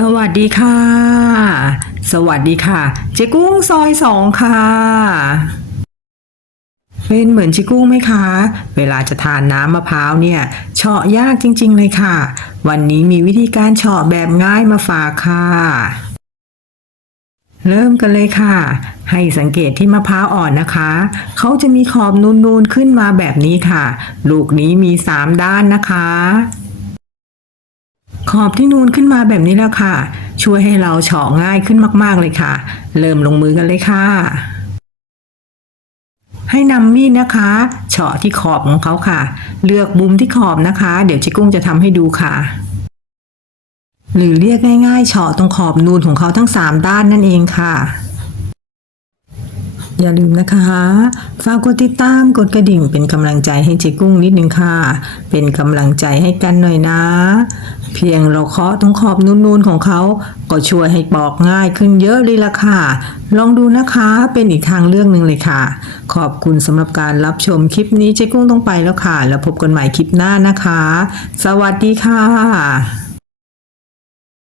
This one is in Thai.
สวัสดีค่ะ สวัสดีค่ะ เจ๊กุ้งซอยสองค่ะ เป็นเหมือนเจ๊กุ้งไหมคะ เวลาจะทานน้ำมะพร้าวเนี่ยเฉาะยากจริง ๆ เลยค่ะ วันนี้มีวิธีการเฉาะแบบง่ายมาฝากค่ะ เริ่มกันเลยค่ะ ให้สังเกตที่มะพร้าวอ่อนนะคะ เขาจะมีขอบนูนๆขึ้นมาแบบนี้ค่ะ ลูกนี้มีสามด้านนะคะ อบที่นูนขึ้นมาแบบนี้แล้วค่ะ ช่วยให้เราเฉาะง่ายขึ้นมากๆเลยค่ะ เริ่มลงมือกันเลยค่ะ ให้นำมีดนะคะ เฉาะที่ขอบของเขาค่ะ เลือกมุมที่ขอบนะคะ เดี๋ยวเจ๊กุ้งจะทำให้ดูค่ะหรือเรียกง่ายๆเฉาะตรงขอบนูนของเขาทั้งสามด้านนั่นเองค่ะ อย่าลืมนะคะ ฝากกดติดตามกดกระดิ่งเป็นกำลังใจให้เจ๊กุ้งนิดนึงค่ะ เป็นกำลังใจให้กันหน่อยนะ เพียงเราเคาะตรงขอบนูนๆของเขา ก็ช่วยให้ปอกง่ายขึ้นเยอะเลยล่ะค่ะ ลองดูนะคะเป็นอีกทางเลือกหนึ่งเลยค่ะ ขอบคุณสำหรับการรับชมคลิปนี้เจ๊กุ้งต้องไปแล้วค่ะ แล้วพบกันใหม่คลิปหน้านะคะ สวัสดีค่ะ